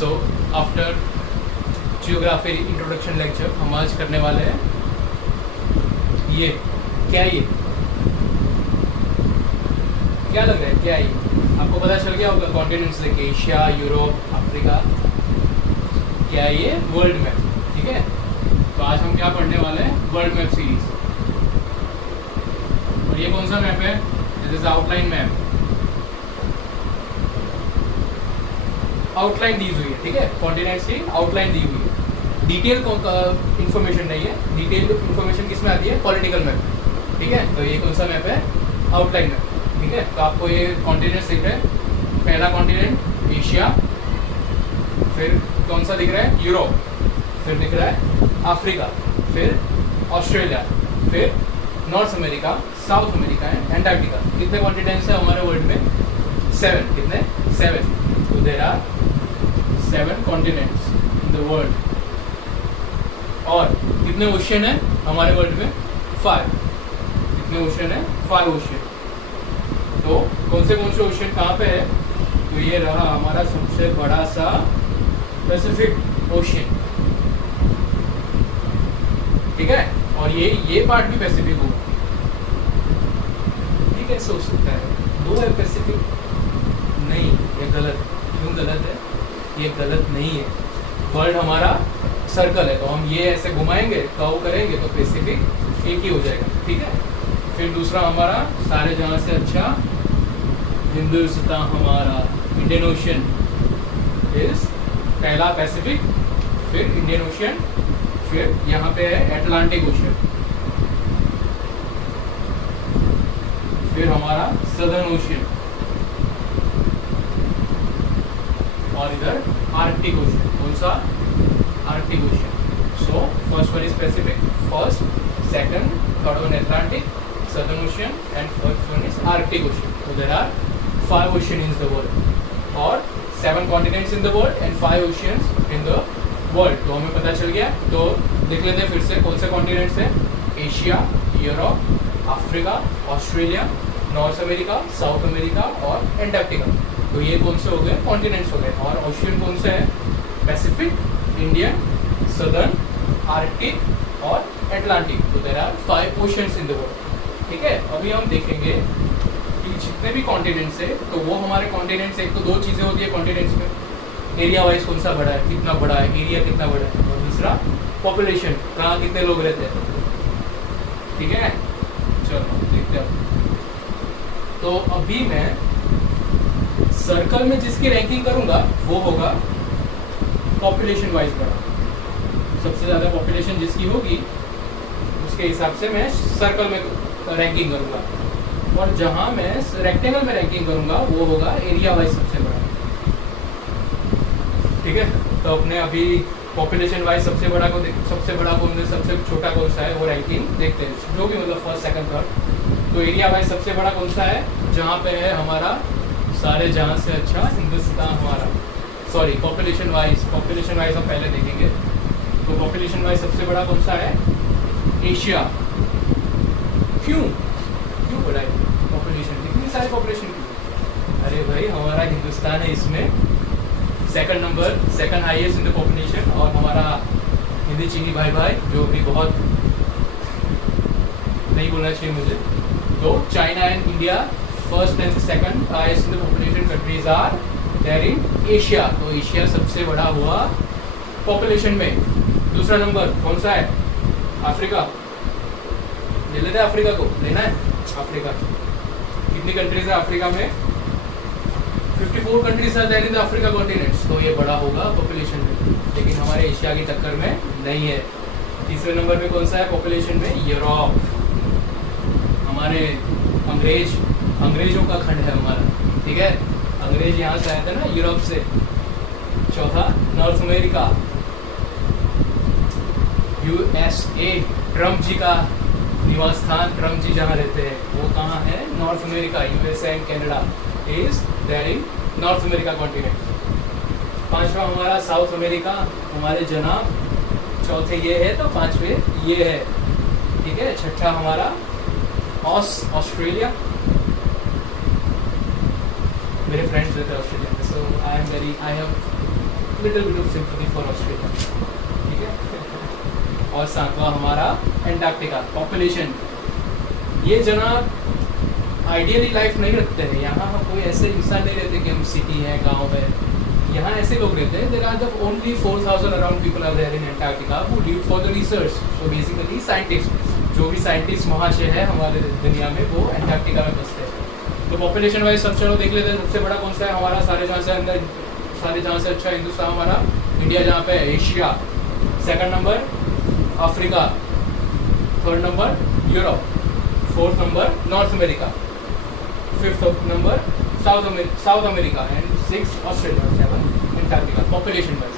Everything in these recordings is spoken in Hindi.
So after geography introduction lecture हम आज करने वाले हैं ये क्या लग रहा है, क्या ये आपको पता चल गया होगा। कॉन्टिनेंट्स देखिए, एशिया, यूरोप, अफ्रीका, क्या ये वर्ल्ड मैप। ठीक है, तो आज हम क्या पढ़ने वाले हैं, वर्ल्ड मैप सीरीज। और ये कौन सा मैप है, this is outline map. Outline दी हुई है, ठीक है, कॉन्टिनेंट्स की आउटलाइन दी हुई है। डिटेल इंफॉर्मेशन नहीं है, डिटेल इंफॉर्मेशन किस में आती है, पॉलिटिकल मैप। ठीक है, तो ये कौन सा मैप है, आउटलाइन मैप। ठीक है, तो आपको ये कॉन्टिनेंट्स दिख रहे हैं। पहला कॉन्टिनेंट एशिया, फिर कौन सा दिख रहा है, यूरोप, फिर दिख रहा है अफ्रीका, फिर ऑस्ट्रेलिया, फिर North America, South America and Antarctica. कितने कॉन्टिनेंट्स है हमारे वर्ल्ड में, 7। कितने, 7। तो there are 7 continents in the world. और कितने ओशियन है हमारे वर्ल्ड में, 5। कितने ओशियन है, 5 ओशियन। तो कौन से ओशियन कहाँ पे है, तो ये रहा हमारा सबसे बड़ा सा पैसिफिक ओशियन। ठीक है, और ये पार्ट भी पैसिफिक होगा। ठीक है, सोच सकता है 2 है पैसिफिक, नहीं ये गलत। क्यों गलत है, ये गलत नहीं है। वर्ल्ड हमारा सर्कल है, तो हम ये ऐसे घुमाएंगे, कर्व करेंगे तो पैसिफिक एक ही हो जाएगा। ठीक है, फिर दूसरा हमारा सारे जहां से अच्छा हिंदुस्तान, हमारा इंडियन ओशियन इज पहला पैसिफिक, फिर इंडियन ओशियन, फिर यहाँ पे है अटलांटिक ओशियन, फिर हमारा सदर्न ओशियन, और इधर आर्कटिक ओशियन। कौन सा, Arctic ocean. So first one is Pacific, first, second, third one Atlantic, southern ocean and fourth one is Arctic ocean. So there are 5 oceans in the world, और 7 continents in the world and 5 oceans in the world। तो हमें पता चल गया। तो देख लेते हैं फिर से कौन से कॉन्टिनेंट्स हैं, Asia, Europe, Africa, Australia, north America, South America और एंटार्क्टिका। तो ये कौन से हो गए, कॉन्टिनेंट्स हो गए। और ओशियन कौन से है, पैसिफिक, इंडियन, सदर्न, आर्कटिक और एटलांटिक। तो there are 5 oceans in the world. ठीक है, अभी हम देखेंगे कि जितने भी कॉन्टिनेंट्स है, तो वो हमारे कॉन्टिनेंट्स, एक तो 2 चीज़ें होती है कॉन्टिनेंट्स में, एरिया वाइज कौन सा बड़ा है, कितना बड़ा है एरिया, कितना बड़ा है, और दूसरा पॉपुलेशन, कहाँ कितने लोग रहते हैं। ठीक है, चलो देखते हैं। तो अभी मैं सर्कल में जिसकी रैंकिंग करूंगा वो होगा पॉपुलेशन वाइज बड़ा। सबसे ज़्यादा पॉपुलेशन जिसकी होगी उसके हिसाब से मैं सर्कल में रैंकिंग करूंगा, और जहां मैं रेक्टेंगल में रैंकिंग करूंगा वो होगा एरिया वाइज सबसे बड़ा। ठीक है, तो अपने अभी पॉपुलेशन वाइज सबसे बड़ा कौन है, सबसे छोटा कौन सा है, वो रैंकिंग देखते हैं, जो भी मतलब फर्स्ट, सेकंड, थर्ड। तो एरिया वाइज सबसे बड़ा कौन सा है, जहाँ पे है हमारा सारे जहां से अच्छा हिंदुस्तान हमारा। सॉरी, पॉपुलेशन वाइज हम पहले देखेंगे। तो पॉपुलेशन वाइज सबसे बड़ा कौन सा है, एशिया। क्यों बड़ा है पॉपुलेशन, इतनी सारी पॉपुलेशन क्यों? अरे भाई हमारा हिंदुस्तान है इसमें second number, second highest in the population. और हमारा हिंदी चीनी भाई जो भी बहुत नहीं बोलना चाहिए मुझे, तो China and India first and second highest in the population countries are there in Asia. तो एशिया सबसे बड़ा हुआ पॉपुलेशन में। दूसरा नंबर कौन सा है, अफ्रीका। ले लेते हैं अफ्रीका को, लेना है अफ्रीका। कितनी कंट्रीज है अफ्रीका में, 54 countries are there in the Africa continents. तो ये बड़ा होगा पॉपुलेशन में, लेकिन हमारे एशिया की टक्कर में नहीं है। तीसरे नंबर पे कौन सा है पॉपुलेशन में, यूरोप। हमारे अंग्रेजों का खंड है हमारा। ठीक है, अंग्रेज यहाँ से आए थे ना, यूरोप से। चौथा नॉर्थ अमेरिका, USA, ट्रम्प जी का निवास स्थान, ट्रम्प जी जहाँ रहते हैं वो कहाँ है, North America. USA and Canada is there in North America continent. पांचवा हमारा साउथ अमेरिका, हमारे जनाब। चौथे ये है, तो पांचवे ये है। ठीक है, छठा हमारा ऑस्ट्रेलिया। मेरे फ्रेंड्स रहते हैं ऑस्ट्रेलिया में, so I have little bit of sympathy for Australia, ठीक है। और सातवां हमारा एंटार्क्टिका। पॉपुलेशन, ये जनाब आइडियली लाइफ नहीं रखते हैं यहाँ, कोई ऐसे इंसान नहीं रहते कि हम सिटी है, गांव है, यहाँ ऐसे लोग रहते हैं। There are the only 4000 around people are there in Antarctica who live for the research. So basically scientist, जो भी साइंटिस्ट महाशय है हमारे दुनिया में, वो एंटार्क्टिका में बसते हैं। तो पॉपुलेशन वाइज सब चलो देख लेते हैं। सबसे बड़ा कौन सा है हमारा, सारे जहाँ से अच्छा हिंदुस्तान हमारा, इंडिया जहाँ पे है, Asia. Second number Africa, third number Europe, fourth number north America, fifth number south America and six Australia, seven Antarctica. Population wise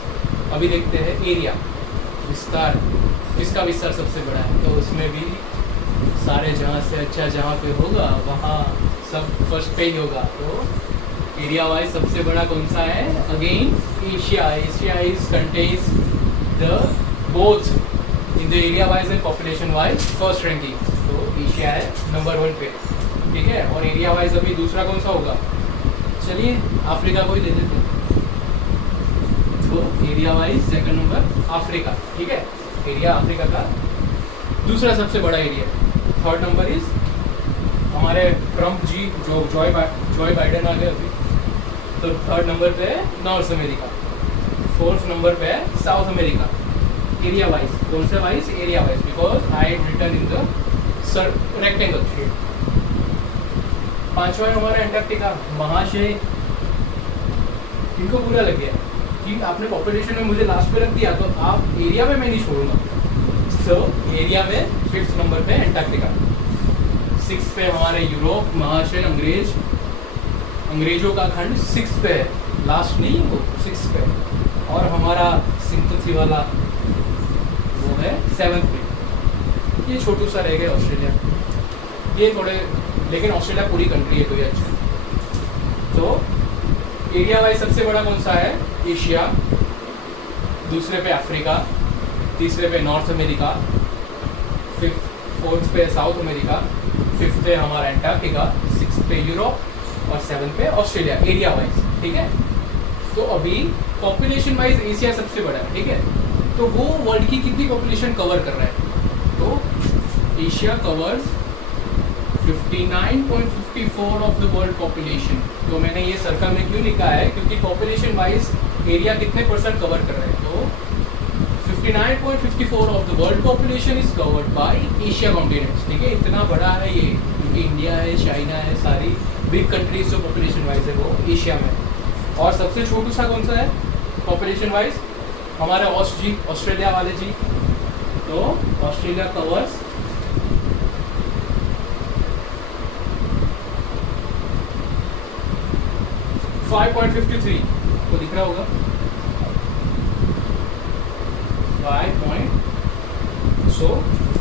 अभी देखते हैं एरिया, विस्तार, किसका विस्तार सबसे बड़ा है, तो उसमें भी सारे जहाँ से अच्छा जहाँ पे होगा वहाँ सब फर्स्ट पे ही होगा। तो एरिया वाइज सबसे बड़ा कौन सा है, again Asia. Asia is contains the both in the area wise and population wise first ranking. तो एशिया है नंबर 1 पे, ठीक है। और एरिया वाइज अभी दूसरा कौन सा होगा, चलिए अफ्रीका को ही दे देते हैं। तो area wise second number Africa, ठीक है। एरिया अफ्रीका का दूसरा सबसे बड़ा एरिया। थर्ड नंबर इज हमारे ट्रम्प जी, जो जॉय बाइडेन आ गए अभी, तो थर्ड नंबर पे है नॉर्थ अमेरिका। फोर्थ नंबर पे है साउथ अमेरिका। एरिया वाइज, कौन से wise, area wise, because I return in the rectangle shape. पांचवा है हमारा एंटार्क्टिका, महाशय। इनको बुरा लग गया कि आपने पॉपुलेशन में मुझे लास्ट पे रख दिया, तो आप एरिया में मैं नहीं छोड़ूंगा। सो एरिया में फिफ्थ नंबर पे एंटार्क्टिका। सिक्स पे हमारे यूरोप, महाशय, अंग्रेजों का खंड सिक्स पे है, लास्ट नहीं, वो सिक्स पे। और हमारा सिंपथी वाला वो है सेवंथ पे। ये छोटू सा रह गया ऑस्ट्रेलिया, ये थोड़े, लेकिन ऑस्ट्रेलिया पूरी कंट्री है, कोई अच्छा। तो एरिया वाइज सबसे बड़ा कौन सा है, एशिया। दूसरे पे अफ्रीका, तीसरे पे नॉर्थ अमेरिका, फोर्थ पे साउथ अमेरिका, फिफ्थ पे हमारा एंटार्क्टिका, सिक्स पे यूरोप और सेवन पे ऑस्ट्रेलिया, एरिया वाइज, ठीक है। तो अभी पॉपुलेशन वाइज एशिया सबसे बड़ा है, ठीक है। तो वो वर्ल्ड की कितनी पॉपुलेशन कवर कर रहा है, तो Asia covers 59.54 of the world population. तो मैंने ये सर्कल में क्यों लिखा है, क्योंकि पॉपुलेशन वाइज एरिया कितने परसेंट कवर कर रहे हैं, तो 59.54 of the world population is covered by Asia continent, ठीक है। इतना बड़ा है ये, क्योंकि इंडिया है, चाइना है, सारी बिग कंट्रीज जो पॉपुलेशन वाइज है वो एशिया में। और सबसे छोटू सा कौन सा है पॉपुलेशन वाइज, हमारे ऑस्ट्रेलिया वाले जी। तो ऑस्ट्रेलिया कवर्स 5.53, तो दिख रहा होगा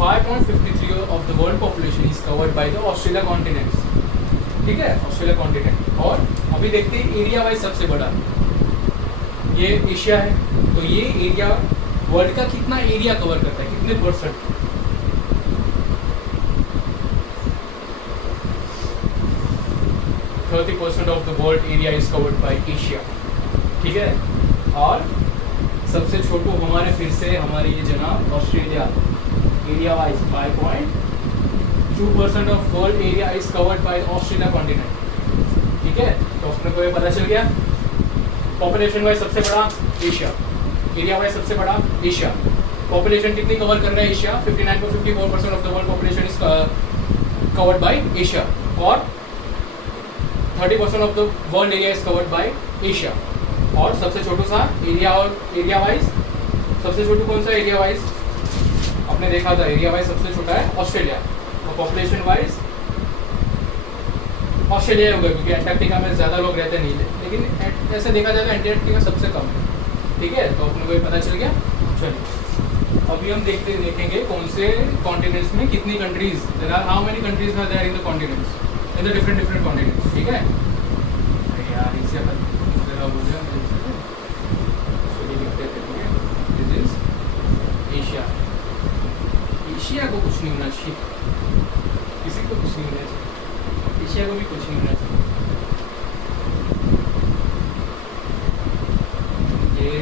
5.53 of the world population is covered by the Australia continent, ठीक है, ऑस्ट्रेलिया कॉन्टिनेंट। और अभी देखते हैं एरिया वाइज सबसे बड़ा ये एशिया है, तो ये एरिया वर्ल्ड का कितना एरिया कवर करता है, कितने percent, %30 of the world area is covered by Asia, ठीक है। और सबसे छोटू हमारे फिर से हमारे ये जनाब Australia, area wise 5.2% of world area is covered by Australia continent, ठीक है। तो अपने को ये पता चल गया पॉपुलेशन वाइज सबसे बड़ा एशिया, एरिया वाइज सबसे बड़ा एशिया। पॉपुलेशन कितनी कवर कर रहा है Asia, 59.54% of the world population is covered by Asia. और 30% of the world area is covered by Asia. और सबसे छोटू सा एरिया, और एरिया वाइज सबसे छोटू कौन सा एरिया वाइज, आपने देखा था एरिया वाइज सबसे छोटा है ऑस्ट्रेलिया। और पॉपुलेशन वाइज ऑस्ट्रेलिया होगा, क्योंकि एंटार्क्टिका में ज़्यादा लोग रहते नहीं थे, लेकिन ऐसे देखा जाए तो एंटार्क्टिका सबसे कम है, ठीक है। तो अपने को ये पता चल गया। चलिए अभी हम देखेंगे कौन से कॉन्टिनेंट्स में कितनी countries, there are how many countries are there in the continents, in the different continents, ठीक है। यार इससे हो गया, एशिया, एशिया को कुछ नहीं होना चाहिए, किसी को कुछ नहीं होना चाहिए, एशिया को भी कुछ नहीं होना चाहिए। ये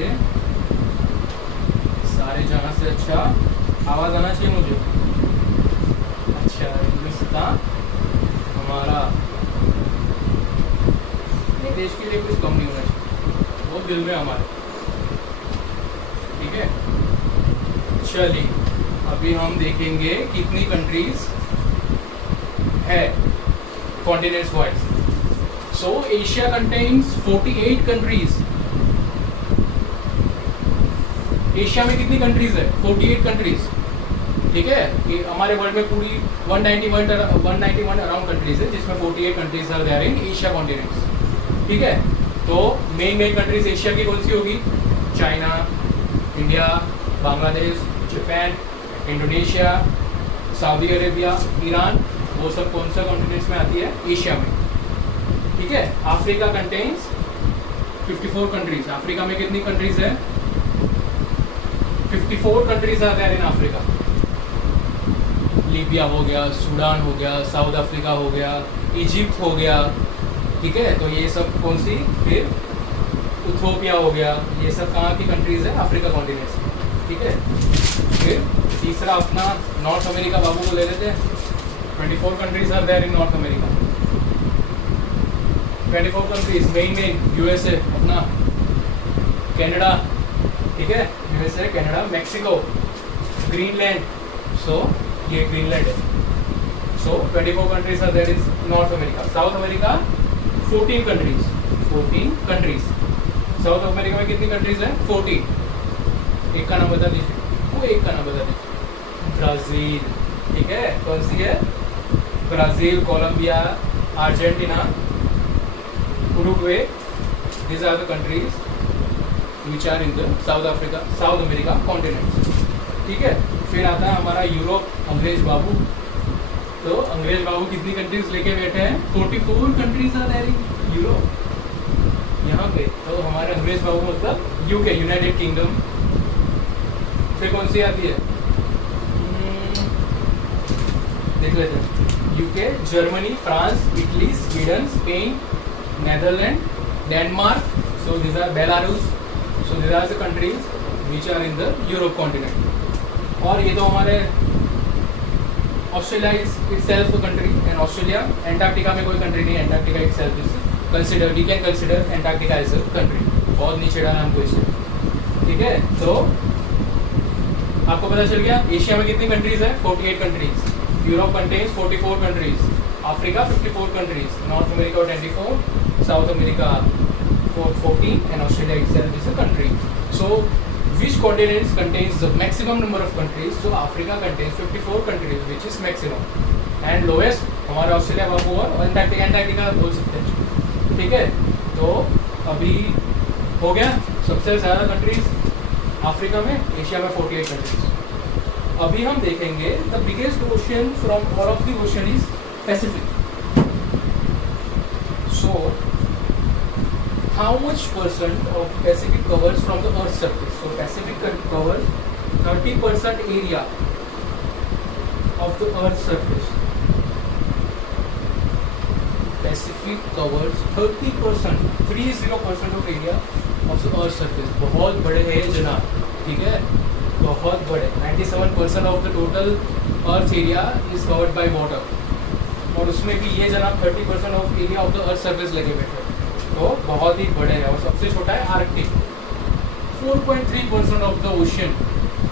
देश के लिए कुछ कम नहीं होना चाहिए, वो दिल में हमारे। ठीक है, चलिए अभी हम देखेंगे कितनी कंट्रीज है कॉन्टिनेंट्स वाइज। सो एशिया कंटेन्स 48 कंट्रीज। एशिया में कितनी कंट्रीज है? 48 कंट्रीज। ठीक है, कि हमारे वर्ल्ड में पूरी 191 अराउंड कंट्रीज है, जिसमें 48 countries are there in Asia continents. ठीक है, तो मेन कंट्रीज एशिया की कौन सी होगी? China, India, Bangladesh, Japan, Indonesia, Saudi Arabia, Iran, वो सब कौन सा कॉन्टिनेंट्स में आती है? एशिया में। ठीक है, अफ्रीका कंटेन्स 54 कंट्रीज। अफ्रीका में कितनी कंट्रीज है? 54 countries are there in Africa. Libya हो गया, सूडान हो गया, साउथ अफ्रीका हो गया, इजिप्ट हो गया। ठीक है, तो ये सब कौन सी? फिर इथियोपिया हो गया, ये सब कहाँ की कंट्रीज है? अफ्रीका कॉन्टिनेंट्स में। ठीक है, फिर तीसरा अपना नॉर्थ अमेरिका बाबू को ले लेते हैं। 24 countries are there in North America. 24 countries मेन यूएसए, अपना कनाडा। ठीक है, USA, Canada, Mexico, Greenland. So ये ग्रीनलैंड है। So 24 countries are there in North America. South America 14 countries. 14 countries. South America में कितनी कंट्रीज है? 14। एक का नाम बता दीजिए, वो एक का नाम बता दीजिए। ब्राजील। ठीक है, कौन सी है? Brazil, Colombia, Argentina, Uruguay. These are the countries which are in the South America continent. ठीक है, फिर आता है हमारा यूरोप, अंग्रेज बाबू। तो अंग्रेज बाबू कितनी कंट्रीज लेके बैठे हैं? 44 countries are there in Europe यहाँ पे। तो हमारे अंग्रेज बाबू मतलब यूके, यूनाइटेड किंगडम। फिर कौन सी आती है? देख लेते हैं। UK, Germany, France, Italy, Sweden, Spain, Netherland, Denmark. So these are Belarus. So these are the countries which are in the Europe continent. और ये तो हमारे Australia is itself country and Australia. Antarctica में कोई कंट्री नहीं है। Antarctica itself is consider, we can consider Antarctica as a country. बहुत नीचे डाला हमको इसे। ठीक है, तो आपको पता चल गया एशिया में कितनी कंट्रीज है? 48 countries. Europe contains 44 countries. Africa 54 countries. North America 24, south America 14 and Australia itself is a country. So which continents contains the maximum number of countries? So Africa contains 54 countries, which is maximum. And lowest हमारा ऑस्ट्रेलिया बाबू और एंटार्क्टिका बोल सकते हैं। ठीक है, तो अभी हो गया सबसे ज़्यादा कंट्रीज अफ्रीका में, एशिया में 48 कंट्रीज। अभी हम देखेंगे the biggest ocean from all of the ocean is Pacific. So how much percent of Pacific covers from the Earth's surface? So Pacific covers 30% area of the Earth's surface. Pacific covers 30%, 30% of area of the Earth's surface. बहुत बड़े हैं जनाब। ठीक है, बहुत बड़े। 97% of the total Earth area is covered by water. और उसमें भी ये जनाब 30% of area of the Earth's surface लगे बैठे। तो बहुत ही बड़े हैं। और सबसे छोटा है Arctic, 4.3% of the ocean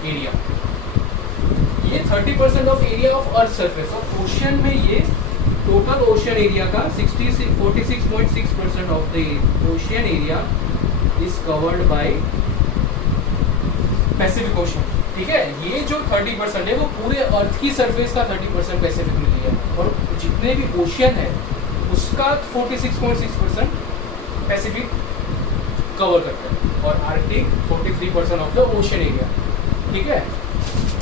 area. ये 30% of area of earth surface. और ओशन में ये टोटल ओशन एरिया का 46.6% of the ocean area is covered by Pacific ocean. ठीक है, ये जो 30% है वो पूरे अर्थ की सरफेस का 30% पैसिफिक में लिया है। और जितने भी ओशन है उसका 46.6% पैसिफिक कवर करता है। और Arctic 43% of the ocean area. ठीक है,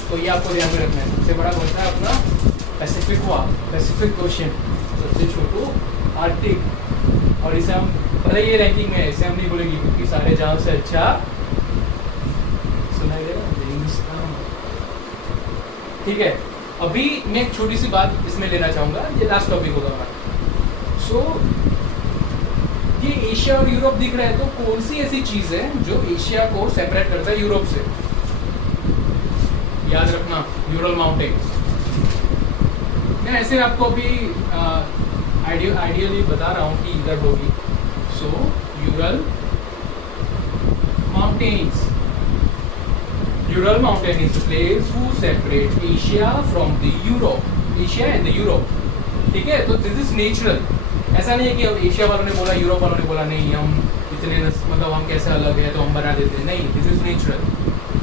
तो ये आपको ध्यान में रखना है। सबसे बड़ा कौन सा है? अपना पैसिफिक हुआ, पैसिफिक ओशन। सबसे छोटू आर्कटिक। और इसे हम भले ये रैंकिंग में है, इसे हम नहीं बोलेंगे क्योंकि सारे जहां से अच्छा सुनाई देगा हिंदुस्तान। ठीक है, अभी मैं एक छोटी सी बात इसमें लेना चाहूँगा, ये लास्ट टॉपिक होगा हमारा। सो ये एशिया और यूरोप दिख रहा है, तो कौन सी ऐसी चीज है जो एशिया को सेपरेट करता है यूरोप से? याद रखना, यूरल माउंटेन्स। मैं ऐसे आपको अभी आइडियली बता रहा हूँ कि इधर होगी। सो So Ural Mountains. Ural Mountain is the place who separate Asia from the Europe. Asia and the Europe. ठीक है, तो this is natural. ऐसा नहीं है कि अब एशिया वालों ने बोला, यूरोप वालों ने बोला नहीं हम इतने मतलब हम कैसे अलग है तो हम बना देते हैं, नहीं, दिस इज नेचुरल।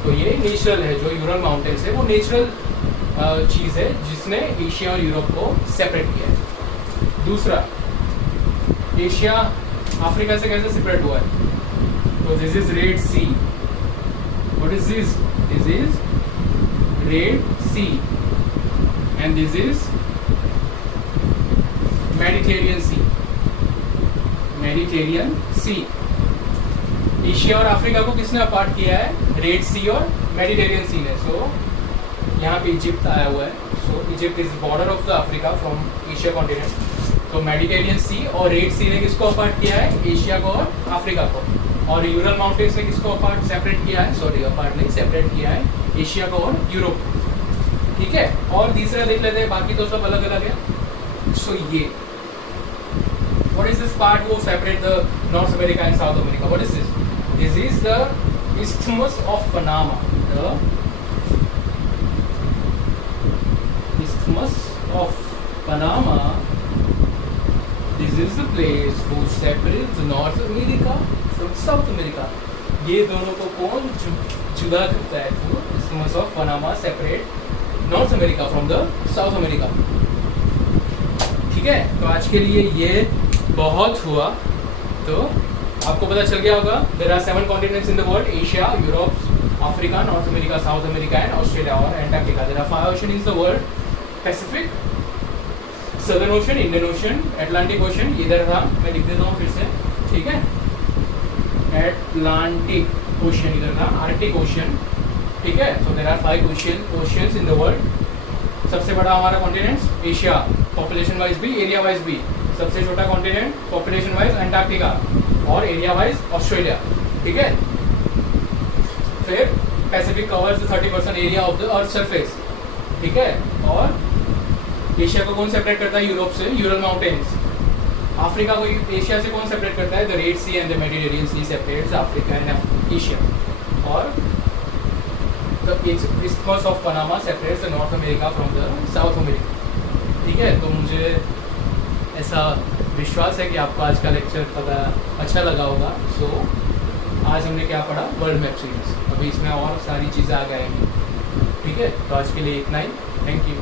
तो ये नेचुरल है, जो यूरल माउंटेन्स है वो नेचुरल चीज़ है जिसने एशिया और यूरोप को सेपरेट किया है। दूसरा, एशिया अफ्रीका से कैसे सेपरेट हुआ है? तो this is Red Sea. What is this? This is Red Sea and this is Mediterranean Sea. Mediterranean Sea. Asia और अफ्रीका को किसने अपार्ट किया है? रेड सी और मेडिटेरियन सी ने। सो यहाँ पे इजिप्ट आया हुआ है। So Egypt is border of the Africa from Asia continent. तो मेडिटेरियन सी और रेड सी ने किसको अपार्ट किया है? एशिया को और अफ्रीका को। और यूरल माउंटेन्स ने किसको अपार्ट सेपरेट किया है? सॉरी, अपार्ट नहीं, सेपरेट किया है एशिया को और यूरोप को। ठीक है, और तीसरा देख लेते हैं, बाकी तो सब अलग अलग है। सो ये what is this part who separate the North America and South America? What is this? This is the Isthmus of Panama. The Isthmus of Panama. This is the place who separates North America from South America. ये दोनों को कौन जुदा करता है? तो Isthmus of Panama separate North America from the South America. ठीक है, तो आज के लिए ये बहुत हुआ। तो आपको पता चल गया होगा, there are 7 continents in the world: Asia, Europe, Africa, North America, South America and Australia और Antarctica. There are 5 ocean in the world: Pacific, Southern Ocean, Indian Ocean, Atlantic Ocean. इधर था, मैं लिख देता हूँ फिर से, ठीक है, अटलांटिक ओशन इधर था, आर्कटिक ओशन, ठीक है। तो there are 5 oceans in the world. सबसे बड़ा हमारा कॉन्टिनेंट एशिया, पॉपुलेशन वाइज भी, एरिया वाइज भी। सबसे छोटा कॉन्टिनेंट पॉपुलेशन वाइज एंटार्क्टिका और एरिया वाइज ऑस्ट्रेलिया, ठीक है। फिर Pacific covers 30% area of the earth surface, ठीक है। और एशिया को कौन सेपरेट करता है यूरोप से? Ural Mountains. अफ्रीका को एशिया से कौन सेपरेट करता है? The Red Sea and the Mediterranean Sea separates Africa and Asia. और the isthmus of Panama separates the North America from the South America, ठीक है। तो मुझे ऐसा विश्वास है कि आपको आज का लेक्चर पता अच्छा लगा होगा। सो आज हमने क्या पढ़ा? World map series. अभी इसमें और सारी चीज़ें आ गएंगी, ठीक है। तो आज के लिए इतना ही। Thank you.